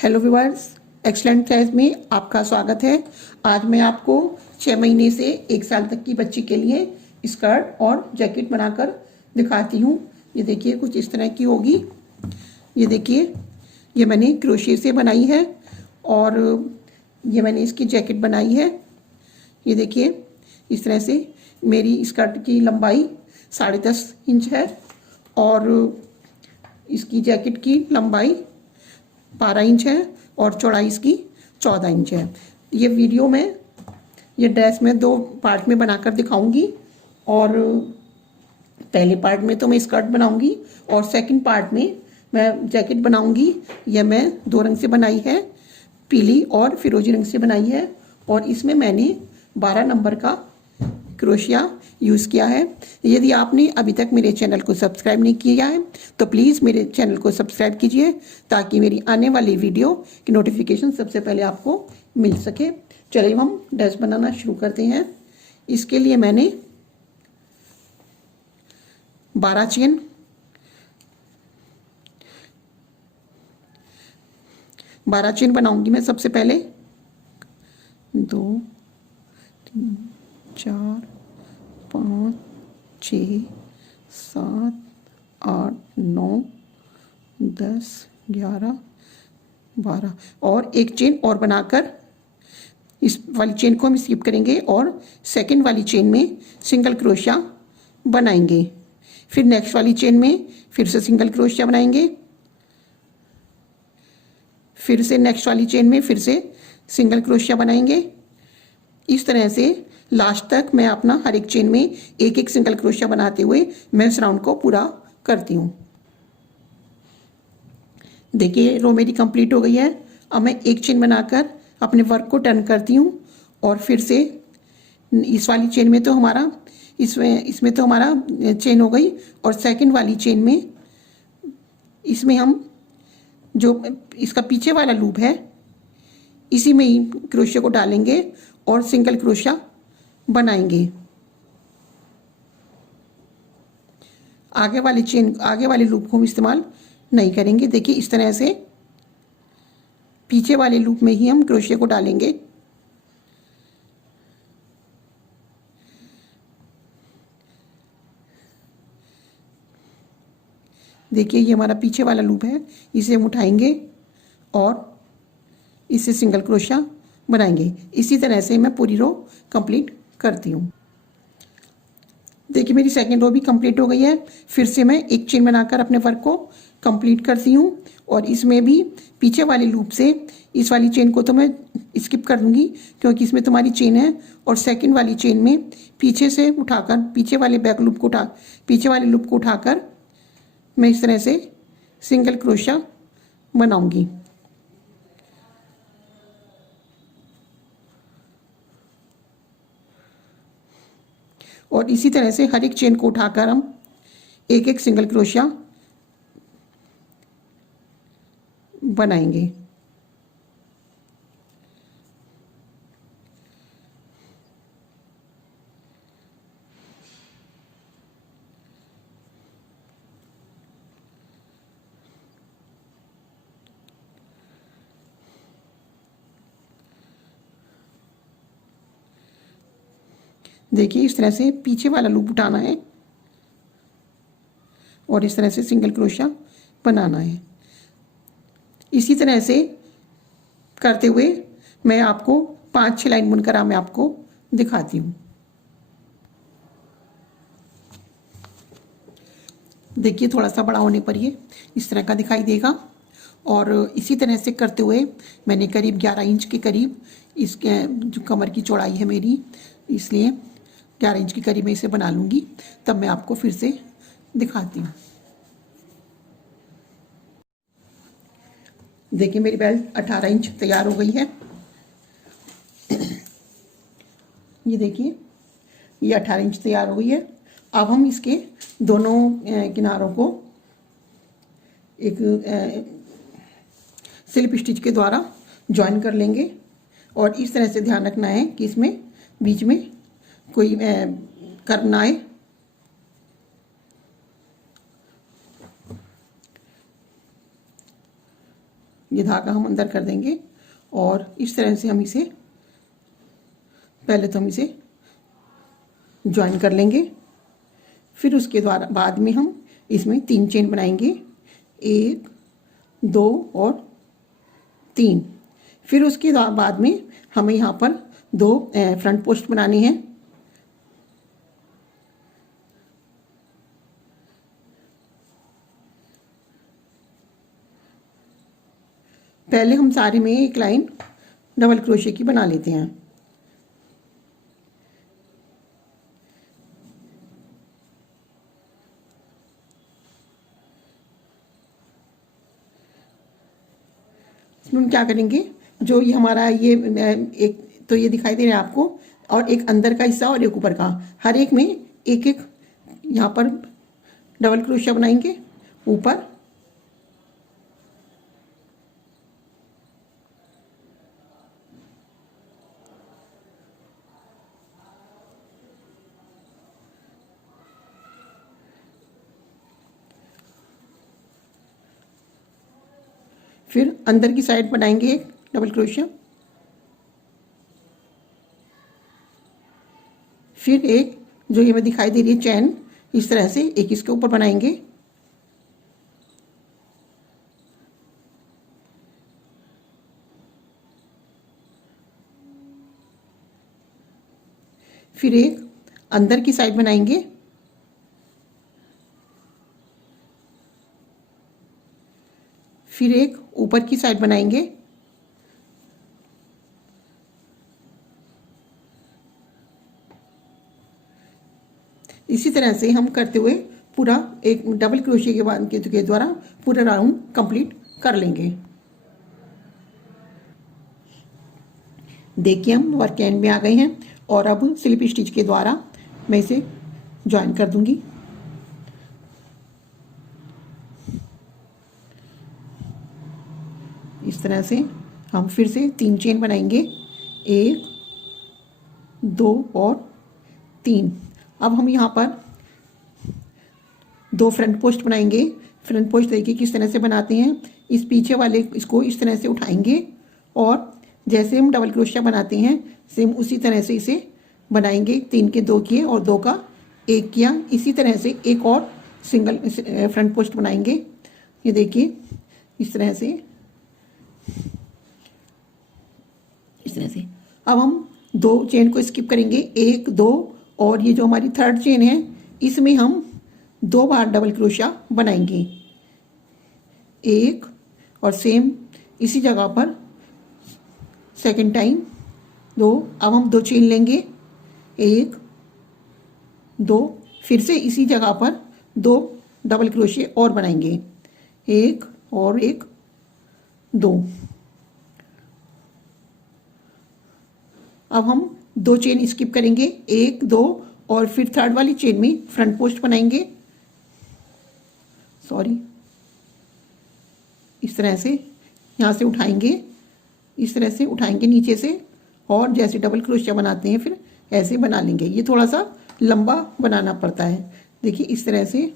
Hello viewers, excellent choice में आपका स्वागत है। आज मैं आपको 6 महीने से 1 साल तक की बच्ची के लिए स्कर्ट और जैकेट बनाकर दिखाती हूँ। ये देखिए कुछ इस तरह की होगी। ये देखिए, ये मैंने क्रोशे से बनाई है और ये मैंने इसकी जैकेट बनाई है। ये देखिए, इस तरह से मेरी स्कर्ट की लंबाई 10.5 इंच है और इसकी जैकेट की लंबाई 12 इंच है और चौड़ाई इसकी 14 इंच है। ये वीडियो में ये ड्रेस में 2 पार्ट में बनाकर दिखाऊंगी और पहले पार्ट में तो मैं स्कर्ट बनाऊंगी और सेकंड पार्ट में मैं जैकेट बनाऊंगी। यह मैं 2 रंग से बनाई है, पीली और फिरोजी रंग से बनाई है और इसमें मैंने 12 नंबर का क्रोशिया यूज़ किया है। यदि आपने अभी तक मेरे चैनल को सब्सक्राइब नहीं किया है तो प्लीज़ मेरे चैनल को सब्सक्राइब कीजिए ताकि मेरी आने वाली वीडियो की नोटिफिकेशन सबसे पहले आपको मिल सके। चलिए हम ड्रेस बनाना शुरू करते हैं। इसके लिए मैंने 12 चेन, 12 चेन बनाऊंगी मैं। सबसे पहले 2 3 4 5 6 7 8 9 10 11 12 और एक चेन और बनाकर इस वाली चेन को हम स्किप करेंगे और सेकंड वाली चेन में सिंगल क्रोशिया बनाएंगे। फिर नेक्स्ट वाली चेन में फिर से सिंगल क्रोशिया बनाएंगे, फिर से नेक्स्ट वाली चेन में फिर से सिंगल क्रोशिया बनाएंगे। इस तरह से लास्ट तक मैं अपना हर एक चेन में एक एक सिंगल क्रोशिया बनाते हुए मैं इस राउंड को पूरा करती हूँ। देखिए रो मेरी कंप्लीट हो गई है। अब मैं एक चेन बनाकर अपने वर्क को टर्न करती हूँ और फिर से इस वाली चेन में तो हमारा इसमें तो हमारा चेन हो गई और सेकंड वाली चेन में इसमें हम जो इसका पीछे वाला लूप है इसी में ही क्रोशिया को डालेंगे और सिंगल क्रोशिया बनाएंगे। आगे वाले लूप को हम इस्तेमाल नहीं करेंगे। देखिए इस तरह से पीछे वाले लूप में ही हम क्रोशिया को डालेंगे। देखिए ये हमारा पीछे वाला लूप है, इसे हम उठाएंगे और इससे सिंगल क्रोशिया बनाएंगे। इसी तरह से मैं पूरी रो कंप्लीट करती हूँ। देखिए मेरी सेकेंड रो भी कंप्लीट हो गई है। फिर से मैं एक चेन बनाकर अपने वर्क को कंप्लीट करती हूँ और इसमें भी पीछे वाले लूप से इस वाली चेन को तो मैं स्किप कर दूंगी क्योंकि इसमें तुम्हारी चेन है और सेकंड वाली चेन में पीछे से उठाकर पीछे वाले लूप को उठाकर मैं इस तरह से सिंगल क्रोशिया बनाऊंगी। और इसी तरह से हर एक चेन को उठाकर हम एक एक सिंगल क्रोशिया बनाएंगे। देखिए इस तरह से पीछे वाला लूप उठाना है और इस तरह से सिंगल क्रोशिया बनाना है। इसी तरह से करते हुए मैं आपको 5-6 लाइन बुनकर मैं आपको दिखाती हूँ। देखिए थोड़ा सा बड़ा होने पर ये इस तरह का दिखाई देगा और इसी तरह से करते हुए मैंने करीब 11 इंच के करीब इसके जो कमर की चौड़ाई है मेरी, इसलिए 11 इंच के करीब मैं इसे बना लूँगी। तब मैं आपको फिर से दिखाती हूँ। देखिए मेरी बेल्ट 18 इंच तैयार हो गई है। ये देखिए ये 18 इंच तैयार हो गई है। अब हम इसके दोनों किनारों को एक स्लिप स्टिच के द्वारा ज्वाइन कर लेंगे और इस तरह से ध्यान रखना है कि इसमें बीच में कोई कर्व ना आए। ये धागा हम अंदर कर देंगे और इस तरह से हम इसे पहले तो हम इसे ज्वाइन कर लेंगे। फिर उसके द्वारा बाद में हम इसमें 3 चेन बनाएंगे, 1 2 और 3। फिर उसके बाद में हमें यहाँ पर 2 फ्रंट पोस्ट बनाने हैं। पहले हम सारे में एक लाइन डबल क्रोशे की बना लेते हैं। इसमें हम क्या करेंगे, जो ये हमारा ये एक तो ये दिखाई दे रहा है आपको, और एक अंदर का हिस्सा और एक ऊपर का, हर एक में एक एक यहाँ पर डबल क्रोशिया बनाएंगे ऊपर। फिर अंदर की साइड बनाएंगे एक डबल क्रोशिया। फिर एक जो ये में दिखाई दे रही है चैन, इस तरह से एक इसके ऊपर बनाएंगे। फिर एक अंदर की साइड बनाएंगे। फिर एक ऊपर की साइड बनाएंगे। इसी तरह से हम करते हुए पूरा एक डबल क्रोशिया के बाद के द्वारा पूरा राउंड कंप्लीट कर लेंगे। देखिए हम वर्क एंड में आ गए हैं और अब स्लिप स्टिच के द्वारा मैं इसे ज्वाइन कर दूंगी। इस तरह से हम फिर से 3 चेन बनाएंगे, 1 2 और 3। अब हम यहाँ पर 2 फ्रंट पोस्ट बनाएंगे। फ्रंट पोस्ट देखिए किस तरह से बनाते हैं। इस पीछे वाले इसको इस तरह से उठाएंगे और जैसे हम डबल क्रोशिया बनाते हैं सेम उसी तरह से इसे बनाएंगे। 3 के 2 किए और 2 का 1 किया। इसी तरह से एक और सिंगल फ्रंट पोस्ट बनाएंगे। ये देखिए इस तरह से, इस तरह से। अब हम 2 चेन को स्किप करेंगे, 1 2 और ये जो हमारी थर्ड चेन है इसमें हम 2 बार डबल क्रोशिया बनाएंगे। 1 और सेम इसी जगह पर सेकंड टाइम 2। अब हम 2 चेन लेंगे, 1 2, फिर से इसी जगह पर 2 डबल क्रोशिया और बनाएंगे, 1 और 1 2। अब हम 2 चेन स्किप करेंगे, 1 2 और फिर थर्ड वाली चेन में फ्रंट पोस्ट बनाएंगे। इस तरह से यहाँ से उठाएंगे, इस तरह से उठाएंगे नीचे से और जैसे डबल क्रोशिया बनाते हैं फिर ऐसे बना लेंगे। ये थोड़ा सा लंबा बनाना पड़ता है। देखिए इस तरह से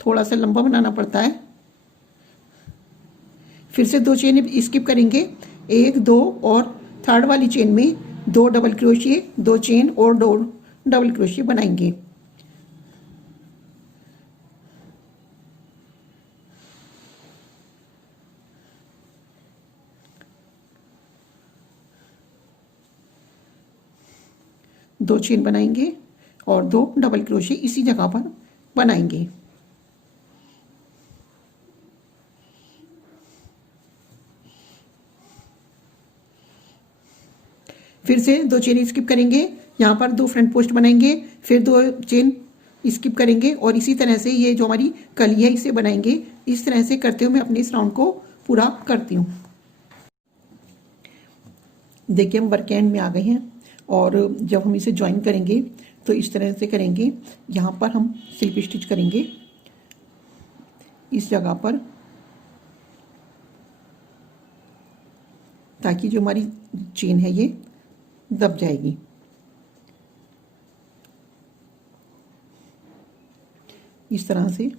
थोड़ा सा लंबा बनाना पड़ता है। फिर से 2 चेन स्किप करेंगे, 1 2 और थर्ड वाली चेन में 2 डबल क्रोशिये, 2 चेन और 2 डबल क्रोशिये बनाएंगे। दो चेन बनाएंगे और 2 डबल क्रोशिये इसी जगह पर बनाएंगे। फिर से 2 चेन स्किप करेंगे, यहाँ पर 2 फ्रंट पोस्ट बनाएंगे, फिर 2 चेन स्किप करेंगे और इसी तरह से ये जो हमारी कली है इसे बनाएंगे। इस तरह से करते हुए मैं अपने इस राउंड को पूरा करती हूँ। देखिए हम वर्क एंड में आ गए हैं और जब हम इसे ज्वाइन करेंगे तो इस तरह से करेंगे। यहाँ पर हम स्लिप स्टिच करेंगे इस जगह पर, ताकि जो हमारी चेन है ये दब जाएगी। इस तरह से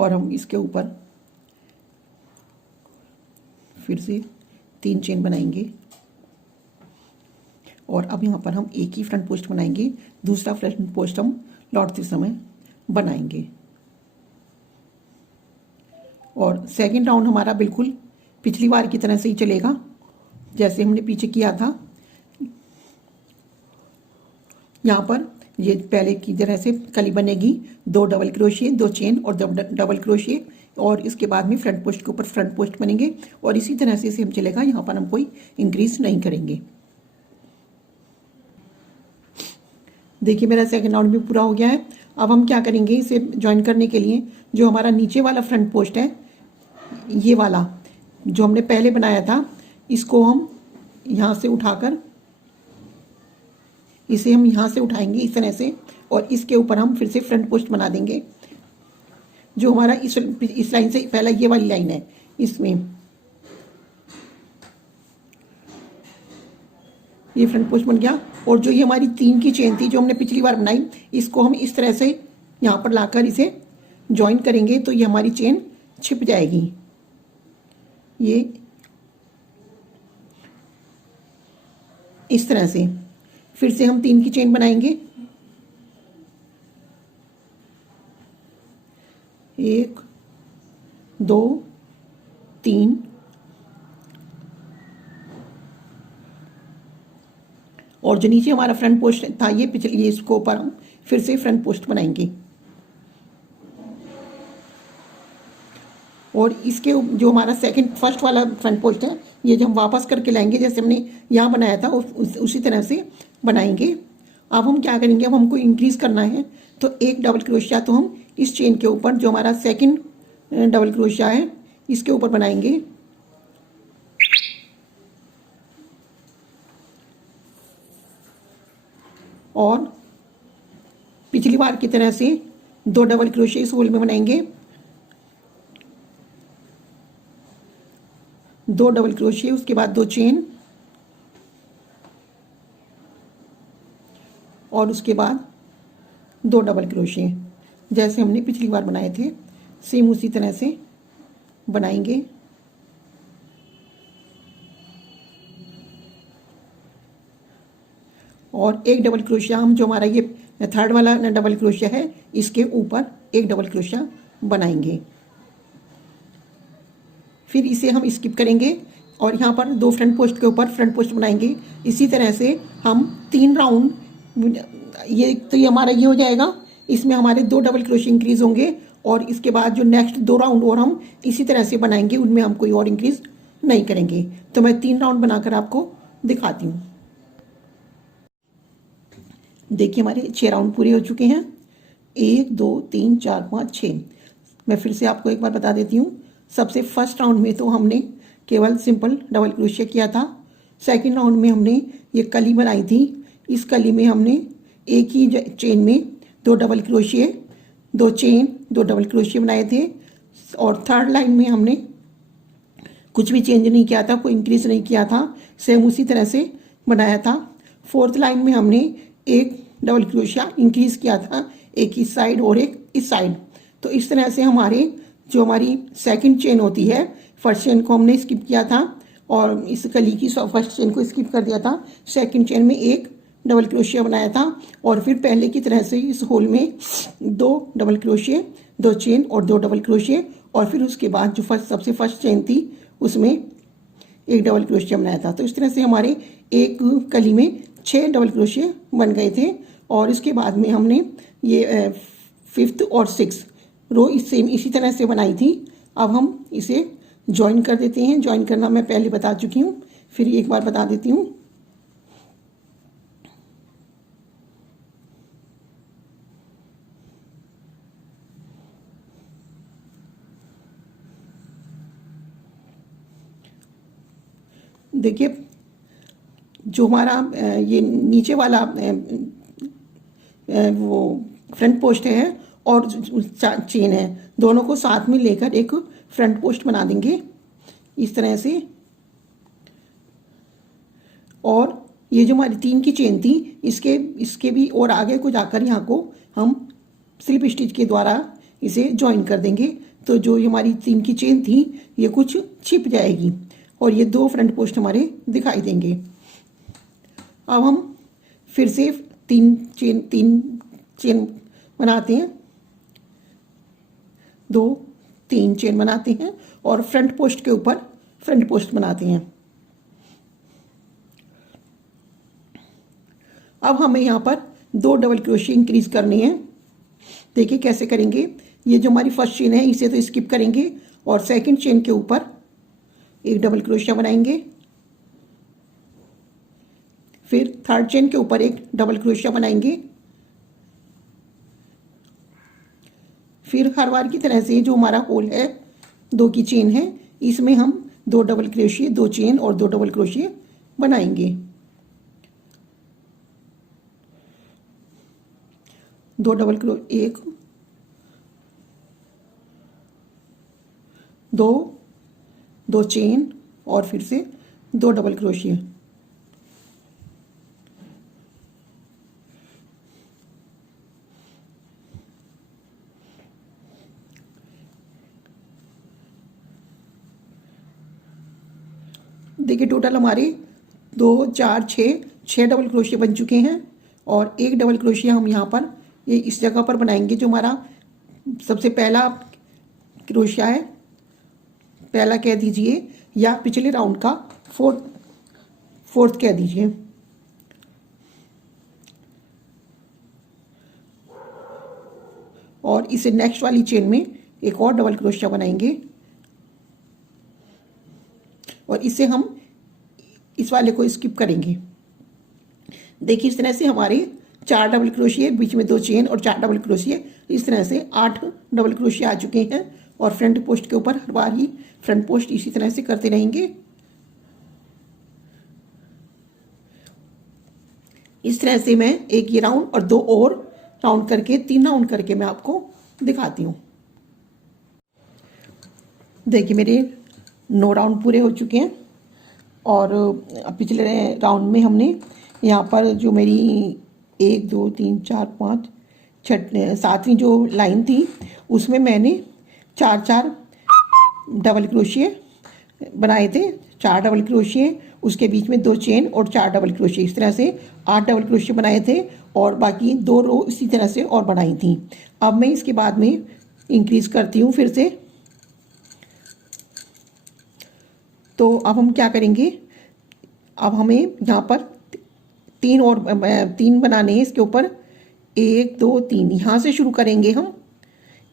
और हम इसके ऊपर फिर से 3 चेन बनाएंगे। और अब यहाँ पर हम एक ही फ्रंट पोस्ट बनाएंगे, दूसरा फ्रंट पोस्ट हम लौटते समय बनाएंगे। और सेकंड राउंड हमारा बिल्कुल पिछली बार की तरह से ही चलेगा, जैसे हमने पीछे किया था। यहाँ पर ये पहले की तरह से कली बनेगी, 2 डबल क्रोशिए, 2 चेन और डबल क्रोशिए, और इसके बाद में फ्रंट पोस्ट के ऊपर फ्रंट पोस्ट बनेंगे और इसी तरह से सेम चलेगा। यहाँ पर हम कोई इंक्रीज नहीं करेंगे। देखिए मेरा सेकंड राउंड भी पूरा हो गया है। अब हम क्या करेंगे, इसे ज्वाइन करने के लिए जो हमारा नीचे वाला फ्रंट पोस्ट है, ये वाला जो हमने पहले बनाया था, इसको हम यहाँ से उठाकर इसे हम यहाँ से उठाएंगे इस तरह से, और इसके ऊपर हम फिर से फ्रंट पोस्ट बना देंगे। जो हमारा इस लाइन से पहला ये वाली लाइन है, इसमें ये फ्रंट पोस्ट बन गया। और जो ये हमारी 3 की चेन थी जो हमने पिछली बार बनाई, इसको हम इस तरह से यहाँ पर लाकर इसे ज्वाइन करेंगे तो ये हमारी चेन छिप जाएगी। ये इस तरह से फिर से हम 3 की चेन बनाएंगे, 1 2 3, और जो नीचे हमारा फ्रंट पोस्ट था ये पिछले, ये इसको ऊपर हम फिर से फ्रंट पोस्ट बनाएंगे। और इसके जो हमारा फर्स्ट वाला फ्रंट पोस्ट है, ये जो हम वापस करके लाएंगे जैसे हमने यहाँ बनाया था उसी तरह से बनाएंगे। अब हम क्या करेंगे, अब हमको इंक्रीज करना है तो एक डबल क्रोशिया तो हम इस चेन के ऊपर जो हमारा सेकंड डबल क्रोशिया है इसके ऊपर बनाएंगे। और पिछली बार की तरह से 2 डबल क्रोशिया इस होल में बनाएंगे, 2 डबल क्रोशिया, उसके बाद 2 चेन, और उसके बाद 2 डबल क्रोशिया, जैसे हमने पिछली बार बनाए थे सेम उसी तरह से बनाएंगे। और एक डबल क्रोशिया हम जो हमारा ये थर्ड वाला डबल क्रोशिया है इसके ऊपर एक डबल क्रोशिया बनाएंगे। फिर इसे हम स्किप करेंगे और यहाँ पर 2 फ्रंट पोस्ट के ऊपर फ्रंट पोस्ट बनाएंगे। इसी तरह से हम 3 राउंड, ये तो ये हमारा ये हो जाएगा, इसमें हमारे 2 डबल क्रोशिया इंक्रीज होंगे। और इसके बाद जो नेक्स्ट 2 राउंड और हम इसी तरह से बनाएंगे, उनमें हम कोई और इंक्रीज नहीं करेंगे। तो मैं 3 राउंड बनाकर आपको दिखाती हूँ। देखिए हमारे 6 राउंड पूरे हो चुके हैं, 1 2 3 4 5 6। मैं फिर से आपको एक बार बता देती हूँ। सबसे फर्स्ट राउंड में तो हमने केवल सिंपल डबल क्रोशिया किया था। सेकंड राउंड में हमने ये कली बनाई थी, इस कली में हमने एक ही चेन में 2 double crochet, 2 chain, 2 double crochet बनाए थे। और थर्ड लाइन में हमने कुछ भी चेंज नहीं किया था, कोई इंक्रीज नहीं किया था, सेम उसी तरह से बनाया था। फोर्थ लाइन में हमने एक डबल क्रोशिया इंक्रीज किया था, एक इस साइड और एक इस साइड। तो इस तरह से हमारे जो हमारी सेकंड चेन होती है, फर्स्ट चेन को हमने स्किप किया था और इस कली की फर्स्ट चेन को स्किप कर दिया था। सेकंड चेन में एक डबल क्रोशिया बनाया था और फिर पहले की तरह से इस होल में 2 डबल क्रोशिया, 2 चेन और 2 डबल क्रोशिया, और फिर उसके बाद जो सबसे फर्स्ट चेन थी उसमें एक डबल क्रोशिया बनाया था। तो इस तरह से हमारे एक कली में 6 डबल क्रोशिया बन गए थे। और इसके बाद में हमने ये 5th और 6th रो इसी तरह से बनाई थी। अब हम इसे ज्वाइन कर देते हैं। ज्वाइन करना मैं पहले बता चुकी हूँ, फिर एक बार बता देती हूँ। देखिए जो हमारा ये नीचे वाला वो फ्रंट पोस्ट है और चेन है, दोनों को साथ में लेकर एक फ्रंट पोस्ट बना देंगे इस तरह से। और ये जो हमारी 3 की चेन थी इसके भी और आगे को जाकर यहाँ को हम स्लिप स्टिच के द्वारा इसे ज्वाइन कर देंगे, तो जो हमारी 3 की चेन थी ये कुछ छिप जाएगी और ये 2 फ्रंट पोस्ट हमारे दिखाई देंगे। अब हम फिर से 3 चेन बनाते हैं, 2 3 चेन बनाते हैं और फ्रंट पोस्ट के ऊपर फ्रंट पोस्ट बनाते हैं। अब हमें यहाँ पर 2 डबल क्रोशिया इंक्रीज करने हैं। देखिए कैसे करेंगे। ये जो हमारी फर्स्ट चेन है इसे तो स्किप करेंगे और सेकंड चेन के ऊपर एक डबल क्रोशिया बनाएंगे, फिर थर्ड चेन के ऊपर एक डबल क्रोशिया बनाएंगे, फिर हर बार की तरह से जो हमारा होल है 2 की चेन है इसमें हम 2 डबल क्रोशिया, 2 चेन और 2 डबल क्रोशिया बनाएंगे। 2 डबल क्रोशिया, 1 2 चेन और फिर से 2 डबल क्रोशिया। देखिए टोटल हमारे 2 4 6 डबल क्रोशिया बन चुके हैं और एक डबल क्रोशिया हम यहाँ पर ये इस जगह पर बनाएंगे जो हमारा सबसे पहला क्रोशिया है, पहला कह दीजिए या पिछले राउंड का फोर्थ कह दीजिए। और इसे नेक्स्ट वाली चेन में एक और डबल क्रोशिया बनाएंगे और इसे हम इस वाले को स्किप करेंगे। देखिए इस तरह से हमारे 4 डबल क्रोशिया, बीच में 2 चेन और 4 डबल क्रोशिया, इस तरह से 8 डबल क्रोशिया आ चुके हैं और फ्रंट पोस्ट के ऊपर हर बार ही फ्रंट पोस्ट इसी तरह से करते रहेंगे। इस तरह से मैं एक ये राउंड और 2 और राउंड करके 3 राउंड करके मैं आपको दिखाती हूँ। देखिए मेरे 9 राउंड पूरे हो चुके हैं और पिछले राउंड में हमने यहाँ पर जो मेरी 1 2 3 4 5 6 7वीं जो लाइन थी उसमें मैंने 4 डबल क्रोशिया बनाए थे, 4 डबल क्रोशिया, उसके बीच में 2 चेन और 4 डबल क्रोशिया, इस तरह से 8 डबल क्रोशिया बनाए थे और बाकी 2 रो इसी तरह से और बनाई थी। अब मैं इसके बाद में इंक्रीज करती हूँ फिर से। तो अब हम क्या करेंगे, अब हमें यहाँ पर 3 बनाने हैं इसके ऊपर, 1 2 3 यहाँ से शुरू करेंगे हम।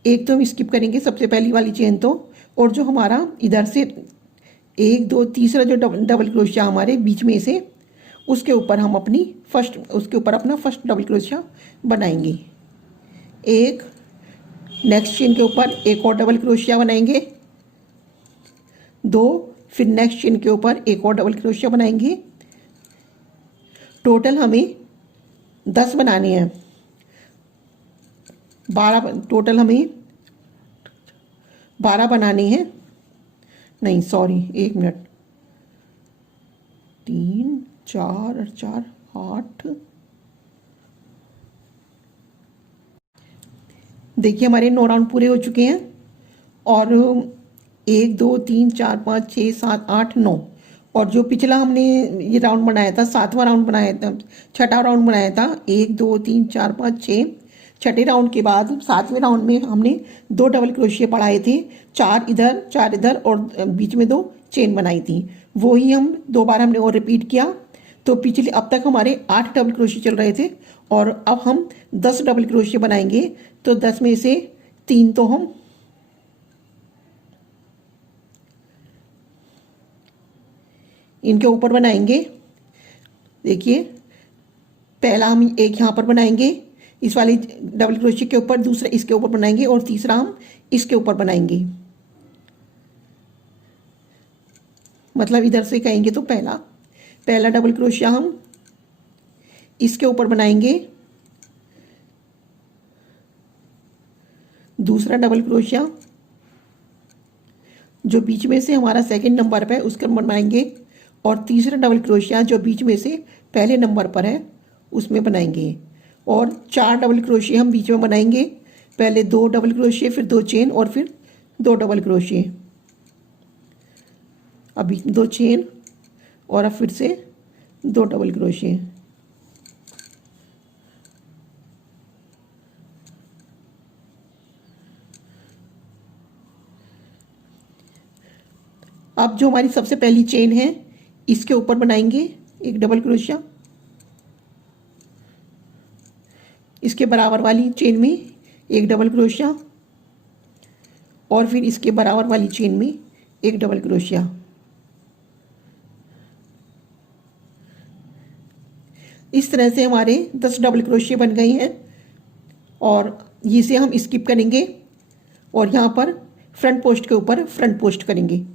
एक तो हम स्किप करेंगे सबसे पहली वाली चेन तो, और जो हमारा इधर से 1 2 तीसरा जो डबल क्रोशिया हमारे बीच में से उसके ऊपर हम अपना फर्स्ट डबल क्रोशिया बनाएंगे। एक नेक्स्ट चेन के ऊपर एक और डबल क्रोशिया बनाएंगे, 2 फिर नेक्स्ट चेन के ऊपर एक और डबल क्रोशिया बनाएंगे। टोटल हमें 10 बनाने हैं, 12 टोटल हमें 12 बनाने हैं, नहीं सॉरी 1 मिनट, 3 4 और 4 8। देखिए हमारे 9 राउंड पूरे हो चुके हैं और 1 2 3 4 5 6 7 8 9 और जो पिछला हमने ये राउंड बनाया था, 7वां राउंड बनाया था, 6ठा राउंड बनाया था, 1 2 3 4 5 6, छठे राउंड के बाद 7वें राउंड में हमने 2 डबल क्रोशिया बढ़ाए थे, 4 इधर और बीच में 2 चेन बनाई थी। वो ही हम 2 बार हमने और रिपीट किया। तो पिछले अब तक हमारे 8 डबल क्रोशिया चल रहे थे और अब हम 10 डबल क्रोशिया बनाएंगे। तो 10 में से 3 तो हम इनके ऊपर बनाएंगे। देखिए पहला हम एक यहाँ पर बनाएंगे इस वाली डबल क्रोशिया के ऊपर, दूसरा इसके ऊपर बनाएंगे और तीसरा हम इसके ऊपर बनाएंगे। मतलब इधर से कहेंगे तो पहला डबल क्रोशिया हम इसके ऊपर बनाएंगे, दूसरा डबल क्रोशिया जो बीच में से हमारा सेकंड नंबर पर है उसके बनाएंगे और तीसरा डबल क्रोशिया जो बीच में से पहले नंबर पर है उसमें बनाएंगे। और 4 डबल क्रोशिया हम बीच में बनाएंगे, पहले 2 डबल क्रोशिया, फिर 2 चेन और फिर 2 डबल क्रोशिए, अभी 2 चेन और अब फिर से 2 डबल क्रोशिए। अब जो हमारी सबसे पहली चेन है इसके ऊपर बनाएंगे एक डबल क्रोशिया, इसके बराबर वाली चेन में एक डबल क्रोशिया और फिर इसके बराबर वाली चेन में एक डबल क्रोशिया। इस तरह से हमारे 10 डबल क्रोशिया बन गए हैं और इसे हम स्किप करेंगे और यहाँ पर फ्रंट पोस्ट के ऊपर फ्रंट पोस्ट करेंगे।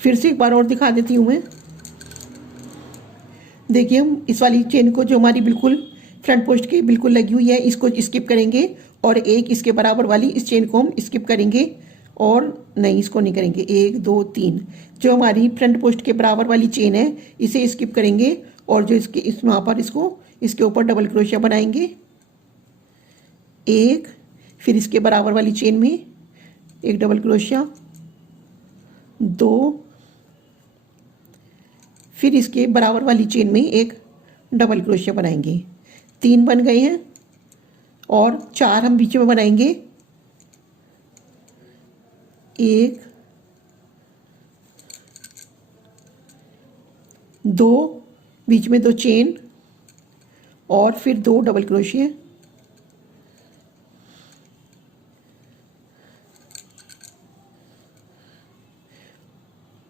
फिर से एक बार और दिखा देती हूँ मैं। देखिए हम इस वाली चेन को जो हमारी बिल्कुल फ्रंट पोस्ट की बिल्कुल लगी हुई है इसको स्किप करेंगे और एक इसके बराबर वाली इस चेन को हम स्किप करेंगे और नहीं इसको नहीं करेंगे। 1 2 3 जो हमारी फ्रंट पोस्ट के बराबर वाली चेन है इसे स्किप करेंगे और जो इसके इस वहाँ पर इसको इसके ऊपर डबल क्रोशिया बनाएंगे। एक, फिर इसके बराबर वाली चेन में एक डबल क्रोशिया, 2, फिर इसके बराबर वाली चेन में एक डबल क्रोशिया बनाएंगे। 3 बन गए हैं और 4 हम बीच में बनाएंगे। 1 2 बीच में 2 चेन और फिर 2 डबल क्रोशिया।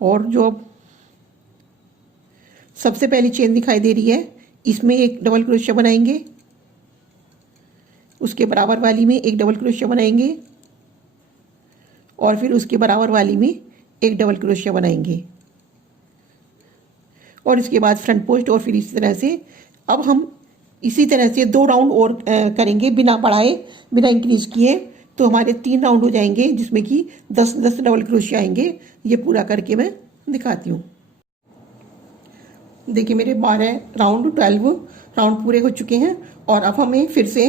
और जो सबसे पहली चेन दिखाई दे रही है इसमें एक डबल क्रोशिया बनाएंगे, उसके बराबर वाली में एक डबल क्रोशिया बनाएंगे और फिर उसके बराबर वाली में एक डबल क्रोशिया बनाएंगे और इसके बाद फ्रंट पोस्ट और फिर इसी तरह से। अब हम इसी तरह से 2 राउंड और करेंगे बिना बढ़ाए बिना इंक्रीज किए, तो हमारे 3 राउंड हो जाएंगे जिसमें कि 10-10 डबल क्रोशिया आएंगे। ये पूरा करके मैं दिखाती हूँ। देखिए मेरे 12 राउंड 12 राउंड पूरे हो चुके हैं और अब हमें फिर से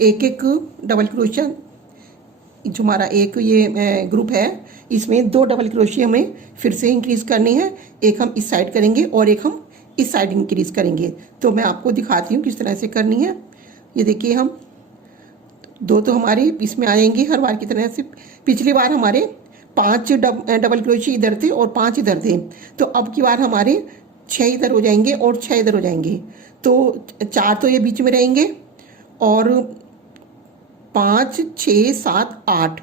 एक एक डबल क्रोशिया, जो हमारा एक ये ग्रुप है इसमें 2 डबल क्रोशिया हमें फिर से इंक्रीज करने हैं। एक हम इस साइड करेंगे और एक हम इस साइड इंक्रीज करेंगे। तो मैं आपको दिखाती हूँ किस तरह से करनी है। ये देखिए हम 2 तो हमारे इसमें आएंगे हर बार की तरह से। पिछली बार हमारे 5 डबल क्रोशिया इधर थे और 5 इधर थे, तो अब की बार हमारे 6 इधर हो जाएंगे और 6 इधर हो जाएंगे। तो 4 तो ये बीच में रहेंगे और 5 6 7 8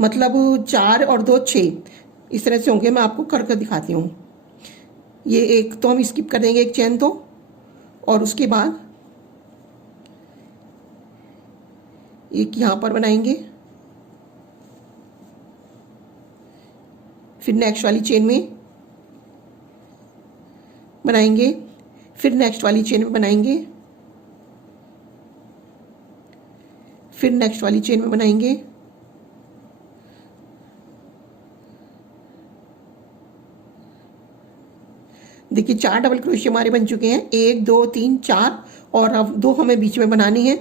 मतलब 4 और 2 6 इस तरह से होंगे। मैं आपको कर कर दिखाती हूँ। ये एक तो हम स्किप कर देंगे एक चेन तो, और उसके बाद एक यहाँ पर बनाएंगे, फिर नेक्स्ट वाली चेन में बनाएंगे, फिर नेक्स्ट वाली चेन में बनाएंगे, फिर नेक्स्ट वाली चेन में बनाएंगे, देखिए 4 डबल क्रोशिया हमारे बन चुके हैं। 1 2 3 4 और अब 2 हमें बीच में बनानी है।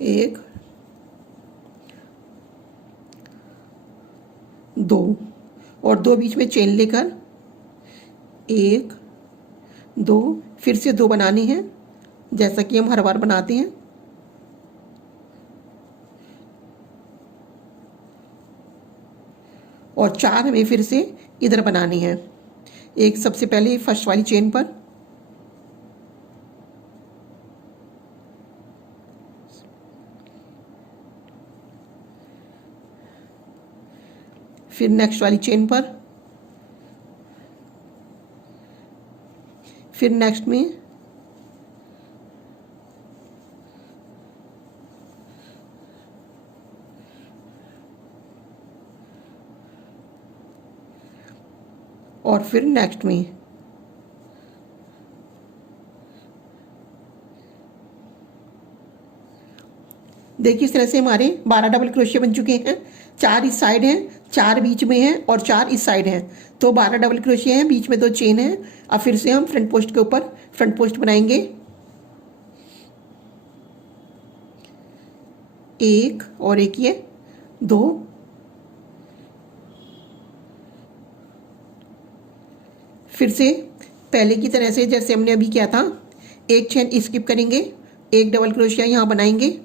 1 2 और 2 बीच में चेन लेकर 1 2 फिर से 2 बनाने हैं जैसा कि हम हर बार बनाते हैं। और 4 हमें फिर से इधर बनाने हैं। एक सबसे पहले फर्स्ट वाली चेन पर, फिर नेक्स्ट वाली चेन पर, फिर नेक्स्ट में, और फिर नेक्स्ट में। देखिए इस तरह से हमारे 12 डबल क्रोशिया बन चुके हैं। 4 इस साइड हैं, 4 बीच में हैं और 4 इस साइड हैं। तो 12 डबल क्रोशिया हैं, बीच में 2 चेन है। अब फिर से हम फ्रंट पोस्ट के ऊपर फ्रंट पोस्ट बनाएंगे। 1 और एक ये 2, फिर से पहले की तरह से जैसे हमने अभी किया था, एक चेन स्किप करेंगे, एक डबल क्रोशिया यहाँ बनाएंगे,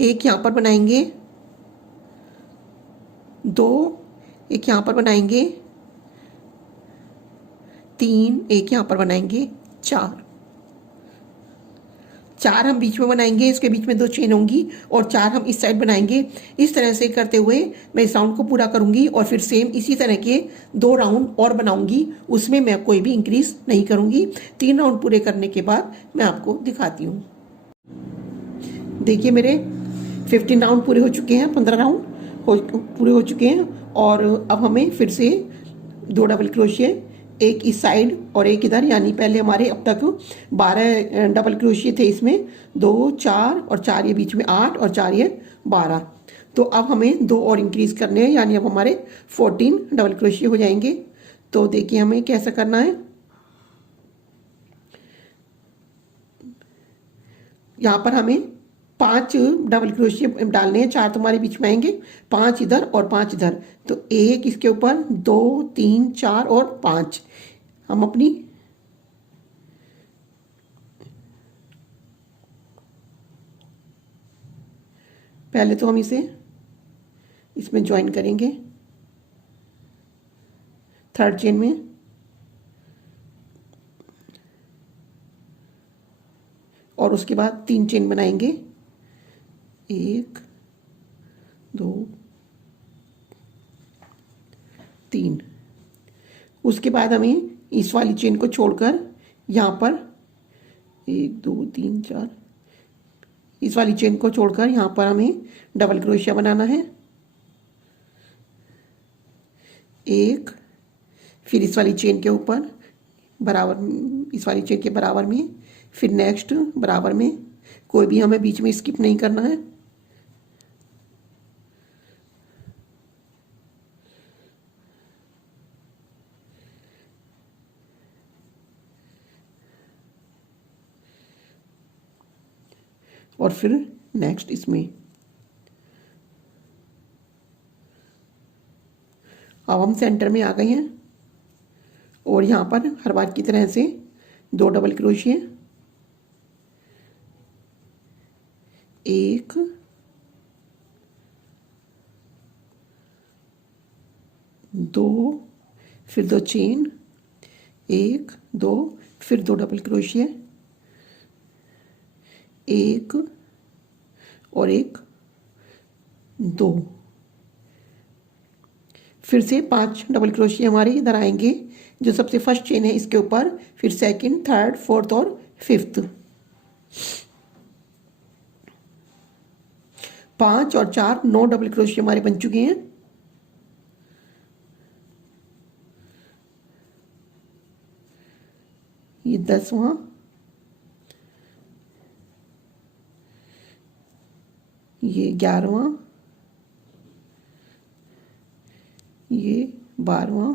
एक यहाँ पर बनाएंगे, 2 एक यहाँ पर बनाएंगे, 3 एक यहाँ पर बनाएंगे, 4 हम बीच में बनाएंगे, इसके बीच में 2 चेन होंगी और 4 हम इस साइड बनाएंगे। इस तरह से करते हुए मैं इस राउंड को पूरा करूंगी और फिर सेम इसी तरह के 2 राउंड और बनाऊंगी। उसमें मैं कोई भी इंक्रीज नहीं करूंगी। 3 राउंड पूरे करने के बाद मैं आपको दिखाती हूँ। देखिए मेरे 15 राउंड पूरे हो चुके हैं, 15 राउंड पूरे हो चुके हैं और अब हमें फिर से 2 डबल क्रोशिये, एक इस साइड और एक इधर, यानी पहले हमारे अब तक 12 डबल क्रोशिये थे, इसमें 2 4 और 4 ये बीच में 8 और 4 ये 12। तो अब हमें 2 और इंक्रीज करने हैं, यानी अब हमारे 14 डबल क्रोशिये हो जाएंगे। तो देखिए हमें कैसा करना है। यहाँ पर हमें 5 डबल क्रोशिये डालने हैं, 4 तुम्हारे बीच में आएंगे, 5 इधर और 5 इधर। तो एक इसके ऊपर, 2 3 4 और 5 हम अपनी पहले तो हम इसे इसमें ज्वाइन करेंगे, थर्ड चेन में, और उसके बाद 3 चेन बनाएंगे, 1 2 3। उसके बाद हमें इस वाली चेन को छोड़कर यहाँ पर 1 2 3 4, इस वाली चेन को छोड़कर यहाँ पर हमें डबल क्रोशिया बनाना है, 1, फिर इस वाली चेन के ऊपर बराबर, इस वाली चेन के बराबर में, फिर नेक्स्ट बराबर में, कोई भी हमें बीच में स्किप नहीं करना है। और फिर नेक्स्ट इसमें। अब हम सेंटर में आ गए हैं और यहाँ पर हर बार की तरह से 2 डबल क्रोशिये, 1 2, फिर 2 चेन, 1 2, फिर 2 डबल क्रोशिये, 1 और 1 2, फिर से 5 डबल क्रोशिये हमारे इधर आएंगे, जो सबसे फर्स्ट चेन है इसके ऊपर, फिर सेकंड, थर्ड, फोर्थ और फिफ्थ। 5 और 4 9 डबल क्रोशिये हमारे बन चुके हैं। ये 10वां, ये 11वां, ये 12वां,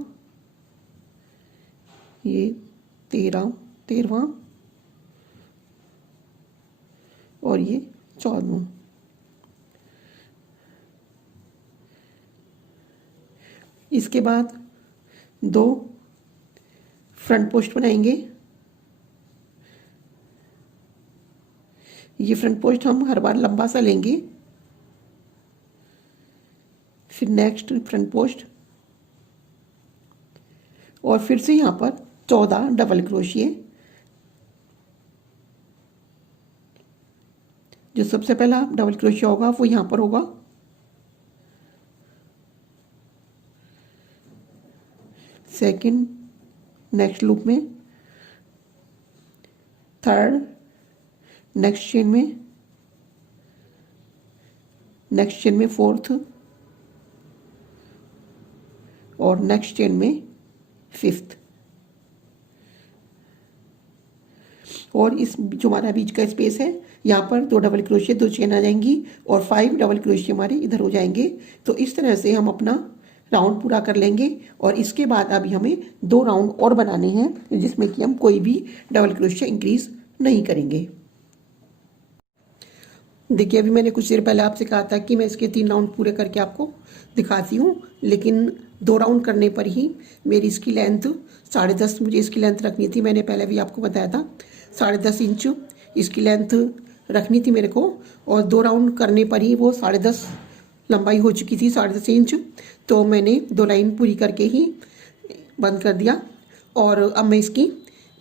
ये 13वां और ये 14वां। इसके बाद 2 फ्रंट पोस्ट बनाएंगे। ये फ्रंट पोस्ट हम हर बार लंबा सा लेंगे, फिर नेक्स्ट फ्रंट पोस्ट और फिर से यहाँ पर 14 डबल क्रोशिये। जो सबसे पहला डबल क्रोशिया होगा वो यहाँ पर होगा, सेकंड नेक्स्ट लूप में, थर्ड नेक्स्ट चेन में, नेक्स्ट चेन में फोर्थ और नेक्स्ट चेन में फिफ्थ। और इस जो हमारा बीच का स्पेस है यहाँ पर 2 डबल क्रोशिया 2 चेन आ जाएंगी और 5 डबल क्रोशिया हमारे इधर हो जाएंगे। तो इस तरह से हम अपना राउंड पूरा कर लेंगे और इसके बाद अभी हमें 2 राउंड और बनाने हैं जिसमें कि हम कोई भी डबल क्रोशिया इंक्रीज नहीं करेंगे। देखिए अभी मैंने कुछ देर पहले आपसे कहा था कि मैं इसके 3 राउंड पूरे करके आपको दिखाती हूँ, लेकिन 2 राउंड करने पर ही मेरी इसकी लेंथ 10.5 मुझे इसकी लेंथ रखनी थी। मैंने पहले भी आपको बताया था 10.5 इंच इसकी लेंथ रखनी थी मेरे को, और 2 राउंड करने पर ही वो 10.5 लंबाई हो चुकी थी, 10.5 इंच। तो मैंने 2 लाइन पूरी करके ही बंद कर दिया और अब मैं इसकी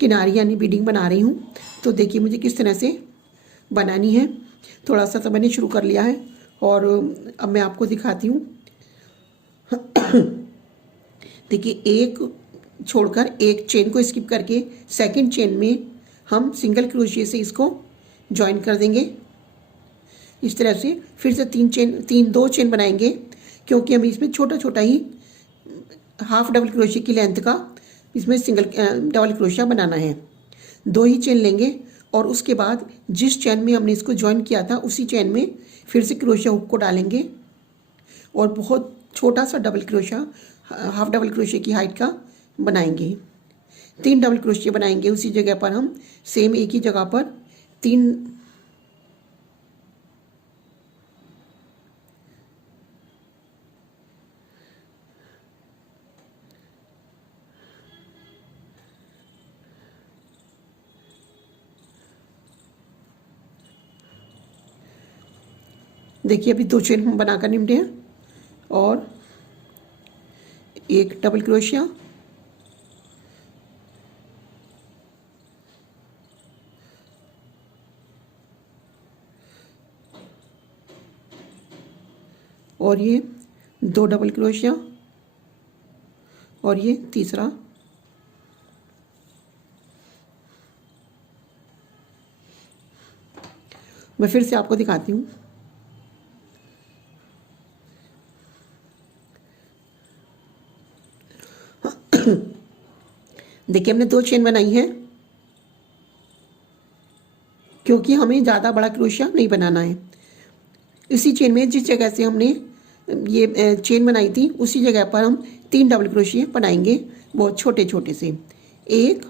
किनारी यानी बीडिंग बना रही हूँ। तो देखिए मुझे किस तरह से बनानी है। थोड़ा सा तो मैंने शुरू कर लिया है और अब मैं आपको दिखाती हूँ। देखिए एक छोड़कर एक चेन को स्किप करके सेकंड चेन में हम सिंगल क्रोशिया से इसको ज्वाइन कर देंगे। इस तरह से फिर से 2 चेन बनाएंगे, क्योंकि हमें इसमें छोटा छोटा ही हाफ डबल क्रोशिया की लेंथ का इसमें सिंगल डबल क्रोशिया बनाना है। 2 ही चेन लेंगे और उसके बाद जिस चेन में हमने इसको ज्वाइन किया था उसी चेन में फिर से क्रोशिया हुक को डालेंगे और बहुत छोटा सा double crochet half double crochet की हाइट का बनाएंगे। 3 डबल क्रोशिया बनाएंगे उसी जगह पर, हम सेम एक ही जगह पर 3 देखिए अभी 2 चेन हम बनाकर निपटे हैं और एक डबल क्रोशिया और ये 2 डबल क्रोशिया और ये तीसरा मैं फिर से आपको दिखाती हूँ। देखिए हमने 2 चेन बनाई है, क्योंकि हमें ज़्यादा बड़ा क्रोशिया नहीं बनाना है। इसी चेन में जिस जगह से हमने ये चेन बनाई थी उसी जगह पर हम 3 डबल क्रोशिया बनाएंगे, बहुत छोटे छोटे से। 1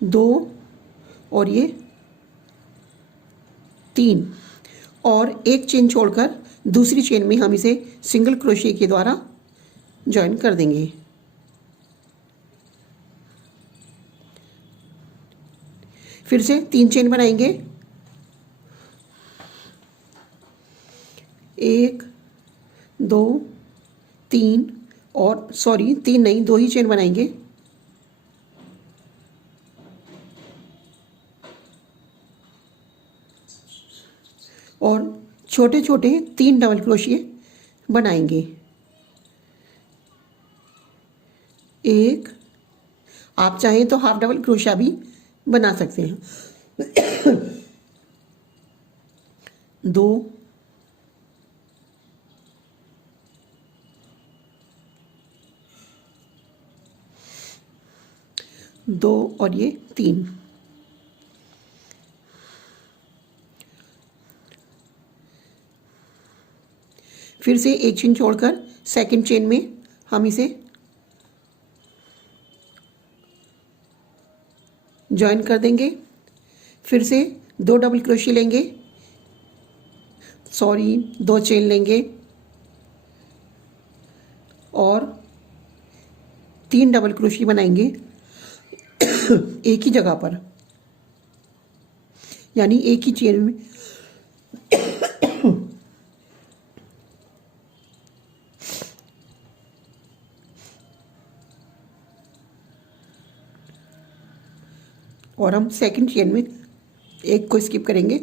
2 और ये 3, और एक चेन छोड़कर दूसरी चेन में हम इसे सिंगल क्रोशिया के द्वारा ज्वाइन कर देंगे। फिर से 3 चेन बनाएंगे, 1 2 3 और 3 नहीं 2 ही चेन बनाएंगे। और छोटे छोटे 3 डबल क्रोशिया बनाएंगे। 1, आप चाहें तो हाफ डबल क्रोशिया भी बना सकते हैं। 2 2 और ये 3। फिर से एक चेन छोड़कर सेकंड चेन में हम इसे ज्वाइन कर देंगे। फिर से 2 डबल क्रोशिया लेंगे, 2 चेन लेंगे और 3 डबल क्रोशिया बनाएंगे एक ही जगह पर, यानी एक ही चेन में। और हम सेकंड चेन में एक को स्किप करेंगे।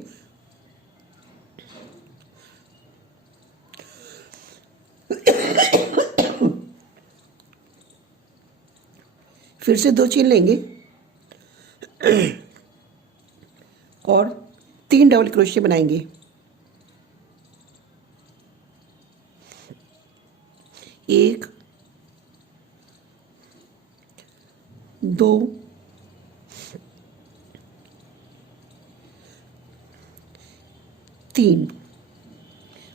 फिर से 2 चेन लेंगे और 3 डबल क्रोशिया बनाएंगे। 1 2, 3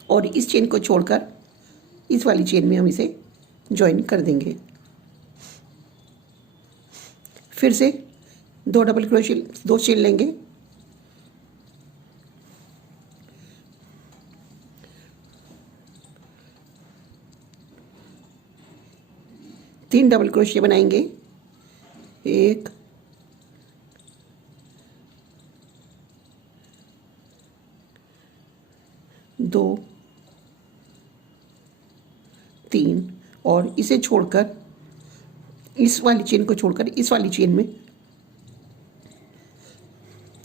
और इस चेन को छोड़कर इस वाली चेन में हम इसे ज्वाइन कर देंगे। फिर से 2 डबल क्रोशिया 2 चेन लेंगे, तीन डबल क्रोशिया बनाएंगे, 1 2 3 और इसे छोड़कर इस वाली चेन को छोड़कर इस वाली चेन में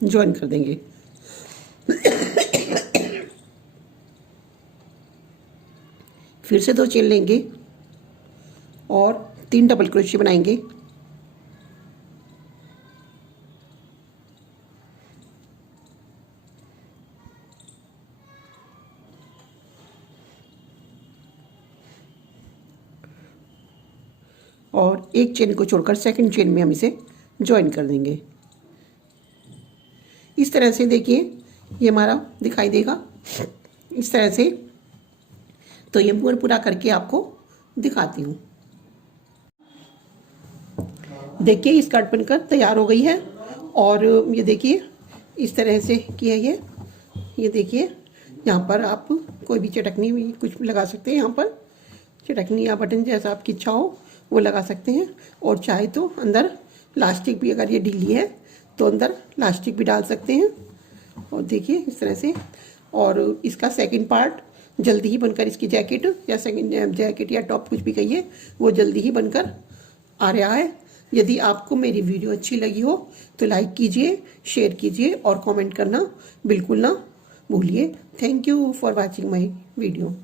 ज्वाइन कर देंगे। फिर से 2 चेन लेंगे और 3 डबल क्रोशिया बनाएंगे, और एक चेन को छोड़कर सेकंड चेन में हम इसे ज्वाइन कर देंगे। इस तरह से देखिए ये हमारा दिखाई देगा इस तरह से। तो ये पूरा करके आपको दिखाती हूँ। देखिए ये स्कर्ट बनकर तैयार हो गई है और ये देखिए इस तरह से किया ये देखिए यहाँ पर आप कोई भी चटकनी भी कुछ लगा सकते हैं। यहाँ पर चटकनी या बटन जैसा आपकी इच्छा हो वो लगा सकते हैं, और चाहे तो अंदर लास्टिक भी, अगर ये ढीली है तो अंदर लास्टिक भी डाल सकते हैं। और देखिए इस तरह से, और इसका सेकंड पार्ट जल्दी ही बनकर, इसकी जैकेट या सेकंड जैकेट या टॉप कुछ भी कहिए, वो जल्दी ही बनकर आ रहा है। यदि आपको मेरी वीडियो अच्छी लगी हो तो लाइक कीजिए, शेयर कीजिए और कमेंट करना बिल्कुल ना भूलिए। Thank you for watching my video.